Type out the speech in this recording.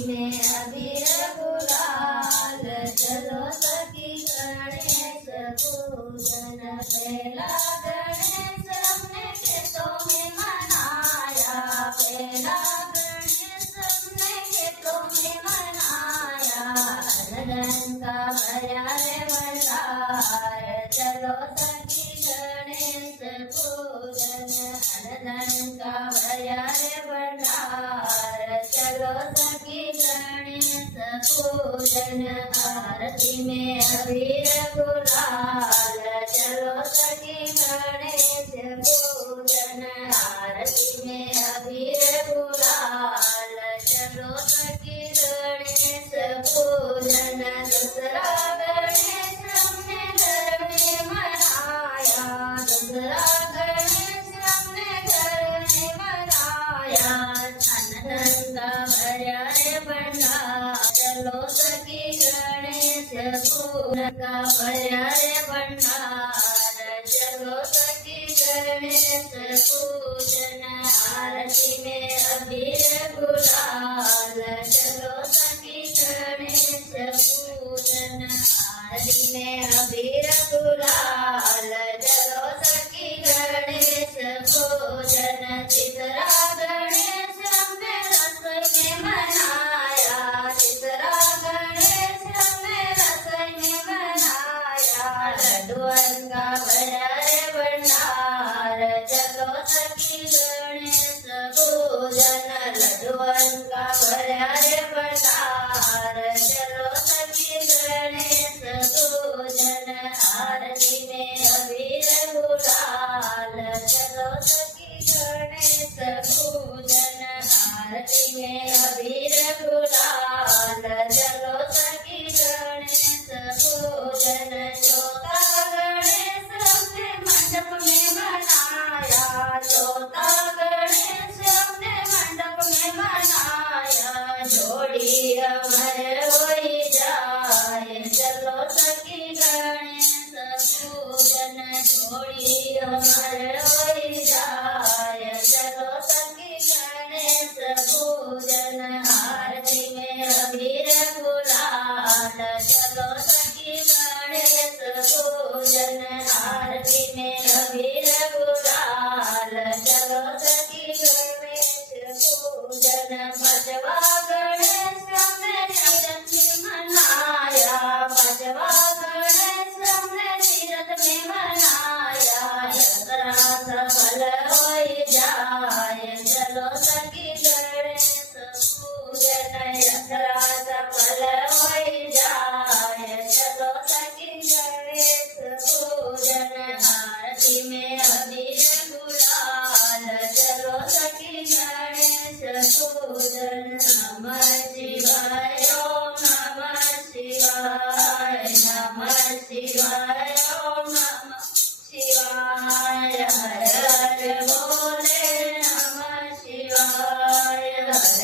में अबीर गुलाल चलो सखी गणेश पूजन। पहला गणेश हमने खेतों में मनाया, पहला गणेश हमने खेतों में मनाया। अनंत का भरा रे भंडार चलो सखी गणेश पूजन। अनंत का भरा रे भंडार चलो सखी गणेश पूजन। आरती में अबीर गुलाल चलो सखी गणेश पूजन। आरती में अबीर गुलाल चलो सखी गणेश पूजन। दूसरा गणेश हमने घर में मनाया, दूसरा गणेश हमने घर में मनाया। अनंत का भरा रे भंडार चलो सखी गणेश पूजन का भरा रे भंडार चलो सखी गणेश पूजन। आरती में अबीर गुलाल चलो सखी गणेश पूजन। आरती में अबीर गुलाल चलो सखी गणेश पूजन। तीसरा गणेश हमने रसोई में मनाया, तीसरा गणेश हमने रसोई में मनाया। लड्डुअन का भरा रे भंडार चलो सखी गणेश पूजन। लड्डुअन का भरा रे भंडार चलो सखी गणेश पूजन। आरती में अबीर गुलाल चलो सखी गणेश पूजन। आरती में अबीर गुलाल चलो सखी गणेश पूजन। चौथा गणेश हमने मंडप में मनाया, चौथा गणेश हमने मंडप में मनाया। जोड़ी अमर होई जाए चलो सखी गणेश पूजन। जोड़ी अमर होई जाए चलो सखी गणेश पूजन। आरती में अबीर गुलाल चलो सखी गणेश पूजन। आरती में अबीर गुलाल चलो सखी गणेश पूजन। पांचवा गणेश हमने तीरथ में मनाया, पांचवा गणेश हमने तीरथ में मनाया। यात्रा सफल होई जाए चलो सखी गणेश पूजन। यात्रा सफल होई जाए चलो सखी गणेश पूजन। आरती में अबीर गुलाल चलो सखी गणेश पूजन। नमः शिवाय ओम नमः शिवाय, नमः शिवाय ओम नमः शिवाय। हर हर बोले नमः शिवाय, हर